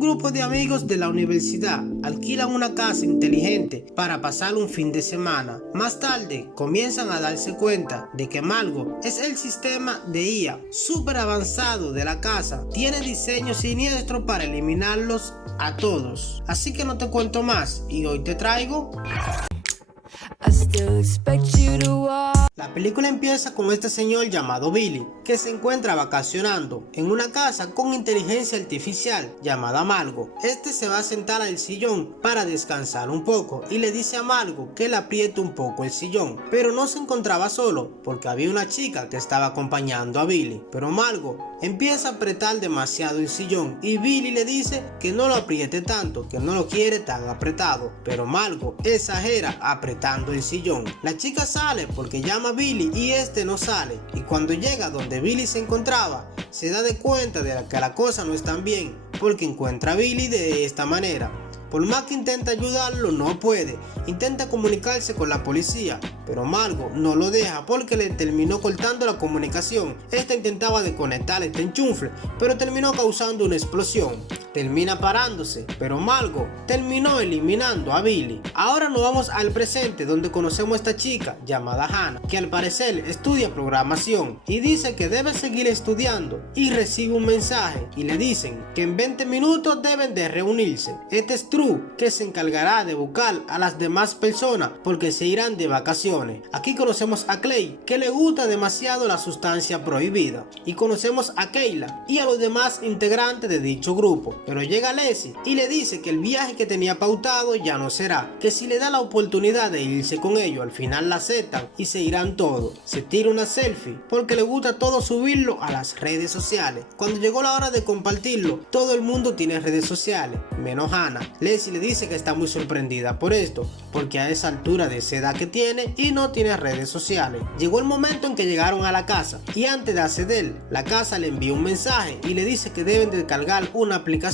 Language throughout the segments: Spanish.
Un grupo de amigos de la universidad alquilan una casa inteligente para pasar un fin de semana. Más tarde comienzan a darse cuenta de que Margo es el sistema de IA súper avanzado de la casa. Tiene diseño siniestro para eliminarlos a todos. Así que no te cuento más y hoy te traigo... La película empieza con este señor llamado Billy, que se encuentra vacacionando en una casa con inteligencia artificial llamada Margo. Este se va a sentar al sillón para descansar un poco y le dice a Margo que le apriete un poco el sillón, pero no se encontraba solo porque había una chica que estaba acompañando a Billy. Pero Margo empieza a apretar demasiado el sillón y Billy le dice que no lo apriete tanto, que no lo quiere tan apretado, pero Margo exagera apretando el sillón. La chica sale porque llama a Billy y este no sale, y cuando llega donde Billy se encontraba se da de cuenta de que la cosa no está bien porque encuentra a Billy de esta manera. Por más que intenta ayudarlo, no puede. Intenta comunicarse con la policía, pero Margo no lo deja porque le terminó cortando la comunicación. Esta intentaba desconectar este enchufe, pero terminó causando una explosión. Termina parándose, pero Margo terminó eliminando a Billy. Ahora nos vamos al presente, donde conocemos a esta chica llamada Hannah, que al parecer estudia programación y dice que debe seguir estudiando, y recibe un mensaje y le dicen que en 20 minutos deben de reunirse. Este es True, que se encargará de buscar a las demás personas porque se irán de vacaciones. Aquí conocemos a Clay, que le gusta demasiado la sustancia prohibida, y conocemos a Kayla y a los demás integrantes de dicho grupo. Pero llega Leslie y le dice que el viaje que tenía pautado ya no será, que si le da la oportunidad de irse con ellos al final la aceptan y se irán todos. Se tira una selfie porque le gusta todo subirlo a las redes sociales. Cuando llegó la hora de compartirlo, todo el mundo tiene redes sociales, menos Hannah. Leslie le dice que está muy sorprendida por esto, porque a esa altura de esa edad que tiene y no tiene redes sociales. Llegó el momento en que llegaron a la casa y antes de acceder, la casa le envía un mensaje y le dice que deben descargar una aplicación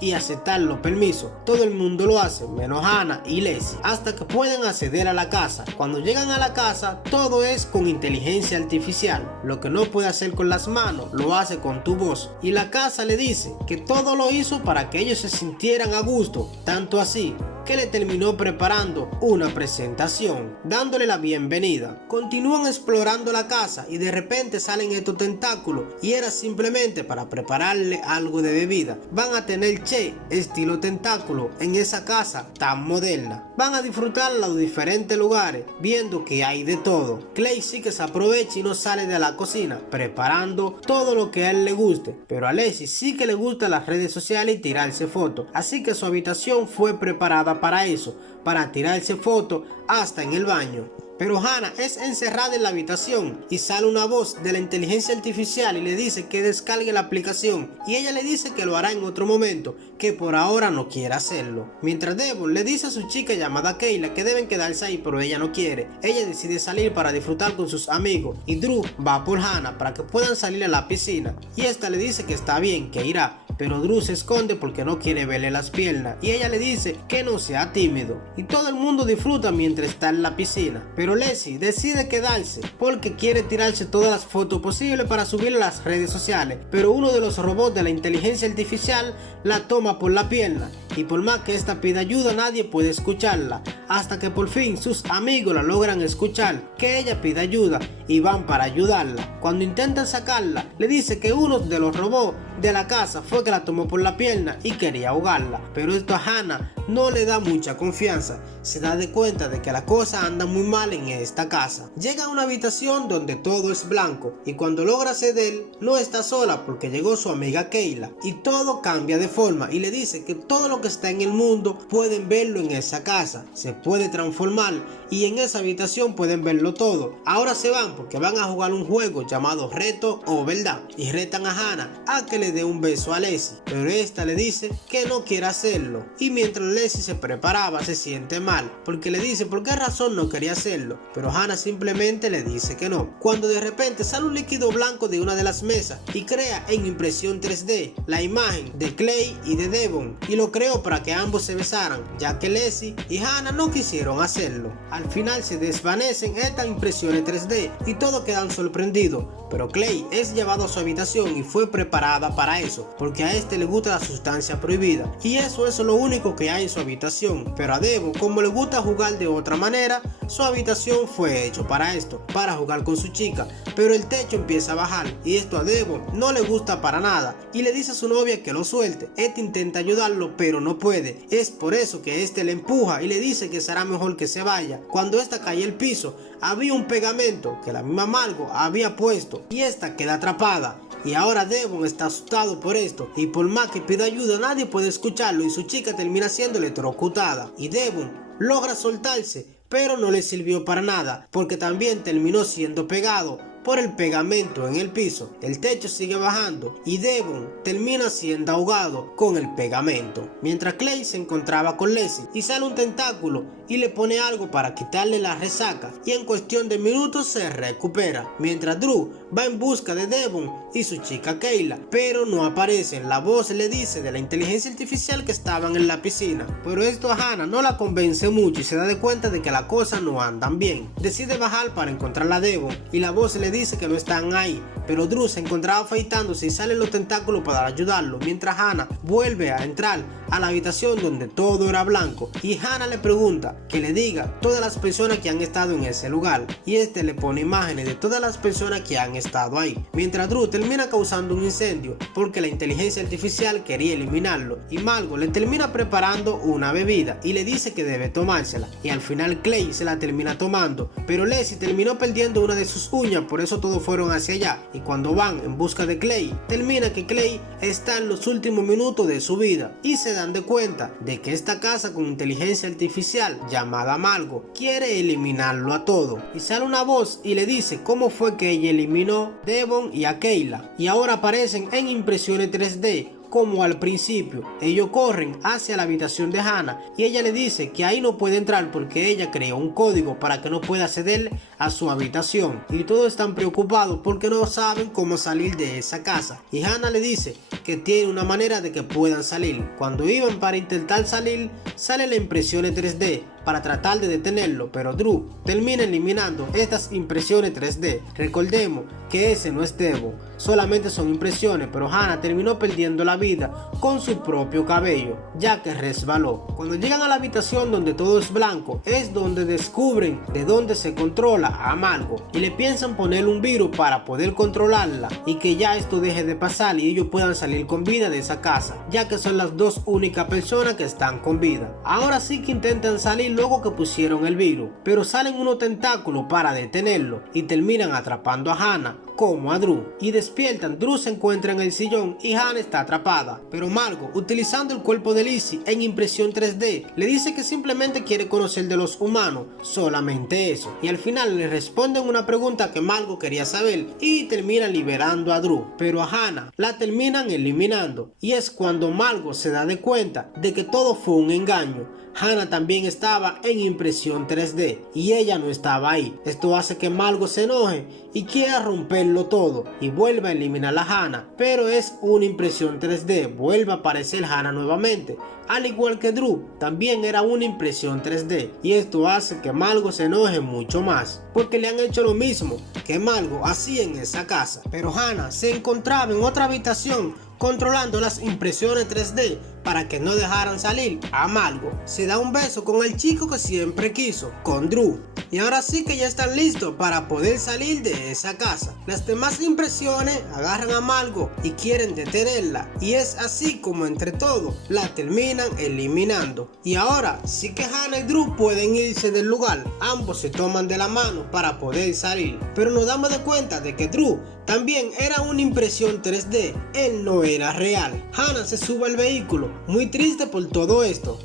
y aceptar los permisos. Todo el mundo lo hace, menos Hannah y Leslie, hasta que pueden acceder a la casa. Cuando llegan a la casa, todo es con inteligencia artificial. Lo que no puede hacer con las manos, lo hace con tu voz. Y la casa le dice que todo lo hizo para que ellos se sintieran a gusto, tanto así que le terminó preparando una presentación, dándole la bienvenida. Continúan explorando la casa y de repente salen estos tentáculos y era simplemente para prepararle algo de bebida. Van a tener che estilo tentáculo en esa casa tan moderna. Van a disfrutar los diferentes lugares viendo que hay de todo. Clay sí que se aprovecha y no sale de la cocina preparando todo lo que a él le guste, pero a Leslie sí que le gustan las redes sociales y tirarse fotos, así que su habitación fue preparada para eso, para tirarse fotos hasta en el baño. Pero Hannah es encerrada en la habitación y sale una voz de la inteligencia artificial y le dice que descargue la aplicación, y ella le dice que lo hará en otro momento, que por ahora no quiere hacerlo. Mientras Devon le dice a su chica llamada Kayla que deben quedarse ahí, pero ella no quiere. Ella decide salir para disfrutar con sus amigos y Drew va por Hannah para que puedan salir a la piscina, y esta le dice que está bien, que irá, pero Drew se esconde porque no quiere verle las piernas y ella le dice que no sea tímido, y todo el mundo disfruta mientras está en la piscina. Pero Leslie decide quedarse porque quiere tirarse todas las fotos posibles para subirlas a las redes sociales, pero uno de los robots de la inteligencia artificial la toma por la pierna, y por más que esta pida ayuda nadie puede escucharla, hasta que por fin sus amigos la logran escuchar que ella pide ayuda y van para ayudarla. Cuando intentan sacarla, le dice que uno de los robots de la casa fue que la tomó por la pierna y quería ahogarla, pero esto a Hannah no le da mucha confianza. Se da de cuenta de que la cosa anda muy mal en esta casa. Llega a una habitación donde todo es blanco y cuando logra acceder no está sola porque llegó su amiga Kayla, y todo cambia de forma y le dice que todo lo que está en el mundo pueden verlo en esa casa, se puede transformar y en esa habitación pueden verlo todo. Ahora se van porque van a jugar un juego llamado Reto o Verdad y retan a Hannah a que le dé un beso a Leslie, pero esta le dice que no quiere hacerlo, y mientras Leslie se preparaba se siente mal porque le dice por qué razón no quería hacerlo, pero Hannah simplemente le dice que no. Cuando de repente sale un líquido blanco de una de las mesas y crea en impresión 3D la imagen de Clay y de Devon, y lo creó pidió para que ambos se besaran, ya que Leslie y Hannah no quisieron hacerlo. Al final se desvanecen estas impresiones 3D y todos quedan sorprendidos, pero Clay es llevado a su habitación y fue preparada para eso, porque a este le gusta la sustancia prohibida, y eso es lo único que hay en su habitación. Pero a Devon, como le gusta jugar de otra manera, su habitación fue hecho para esto, para jugar con su chica, pero el techo empieza a bajar y esto a Devon no le gusta para nada y le dice a su novia que lo suelte. Este intenta ayudarlo pero no puede, es por eso que este le empuja y le dice que será mejor que se vaya. Cuando esta cae al piso, había un pegamento que la misma Margot había puesto y esta queda atrapada. Y ahora Devon está asustado por esto, y por más que pida ayuda nadie puede escucharlo y su chica termina siendo electrocutada. Y Devon logra soltarse, pero no le sirvió para nada, porque también terminó siendo pegado por el pegamento en el piso. El techo sigue bajando y Devon termina siendo ahogado con el pegamento. Mientras Clay se encontraba con Leslie y sale un tentáculo y le pone algo para quitarle la resaca y en cuestión de minutos se recupera. Mientras Drew va en busca de Devon y su chica Kayla, pero no aparecen. La voz le dice de la inteligencia artificial que estaban en la piscina, pero esto a Hannah no la convence mucho y se da de cuenta de que las cosas no andan bien. Decide bajar para encontrar a Devon y la voz le dice que no están ahí, pero Drew se encontraba afeitándose y salen los tentáculos para ayudarlo, mientras Hannah vuelve a entrar a la habitación donde todo era blanco y Hannah le pregunta que le diga todas las personas que han estado en ese lugar y este le pone imágenes de todas las personas que han estado ahí, mientras Drew termina causando un incendio porque la inteligencia artificial quería eliminarlo y Margot le termina preparando una bebida y le dice que debe tomársela y al final Clay se la termina tomando, pero Leslie terminó perdiendo una de sus uñas, por eso todos fueron hacia allá y cuando van en busca de Clay termina que Clay está en los últimos minutos de su vida y se dan de cuenta de que esta casa con inteligencia artificial llamada Margot quiere eliminarlo a todo y sale una voz y le dice cómo fue que ella eliminó a Devon y a Kayla y ahora aparecen en impresiones 3D como al principio. Ellos corren hacia la habitación de Hannah y ella le dice que ahí no puede entrar porque ella creó un código para que no pueda acceder a su habitación y todos están preocupados porque no saben cómo salir de esa casa y Hannah le dice que tiene una manera de que puedan salir. Cuando iban para intentar salir, sale la impresión 3D para tratar de detenerlo, pero Drew termina eliminando estas impresiones 3D. Recordemos que ese no es Devon, solamente son impresiones, pero Hannah terminó perdiendo la vida con su propio cabello, ya que resbaló. Cuando llegan a la habitación donde todo es blanco, es donde descubren de dónde se controla a Margot y le piensan poner un virus para poder controlarla y que ya esto deje de pasar y ellos puedan salir con vida de esa casa, ya que son las dos únicas personas que están con vida. Ahora sí que intentan salir luego que pusieron el virus, pero salen unos tentáculos para detenerlo y terminan atrapando a Hannah como a Drew y despiertan. Drew se encuentra en el sillón y Hannah está atrapada, pero Margot, utilizando el cuerpo de Lizzie en impresión 3D, le dice que simplemente quiere conocer de los humanos, solamente eso, y al final le responden una pregunta que Margot quería saber y terminan liberando a Drew, pero a Hannah la terminan eliminando y es cuando Margot se da de cuenta de que todo fue un engaño. Hannah también estaba en impresión 3D y ella no estaba ahí. Esto hace que Margot se enoje y quiera romperlo todo y vuelva a eliminar a Hannah, pero es una impresión 3D, vuelve a aparecer Hannah nuevamente. Al igual que Drew, también era una impresión 3D y esto hace que Margot se enoje mucho más, porque le han hecho lo mismo que Margot hacía en esa casa. Pero Hannah se encontraba en otra habitación controlando las impresiones 3D para que no dejaran salir a Margot. Se da un beso con el chico que siempre quiso, con Drew. Y ahora sí que ya están listos para poder salir de esa casa. Las demás impresiones agarran a Margot y quieren detenerla. Y es así como entre todos la terminan eliminando. Y ahora sí que Hannah y Drew pueden irse del lugar. Ambos se toman de la mano para poder salir. Pero nos damos de cuenta de que Drew también era una impresión 3D. Él no era real. Hannah se sube al vehículo, muy triste por todo esto.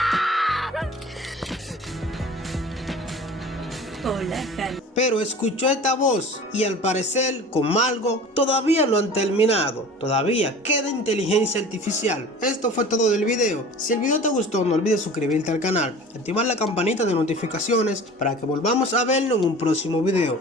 Hola, Hannah. Pero escuchó esta voz y al parecer con Margot todavía no han terminado. Todavía queda inteligencia artificial. Esto fue todo del video. Si el video te gustó, no olvides suscribirte al canal, activar la campanita de notificaciones para que volvamos a verlo en un próximo video.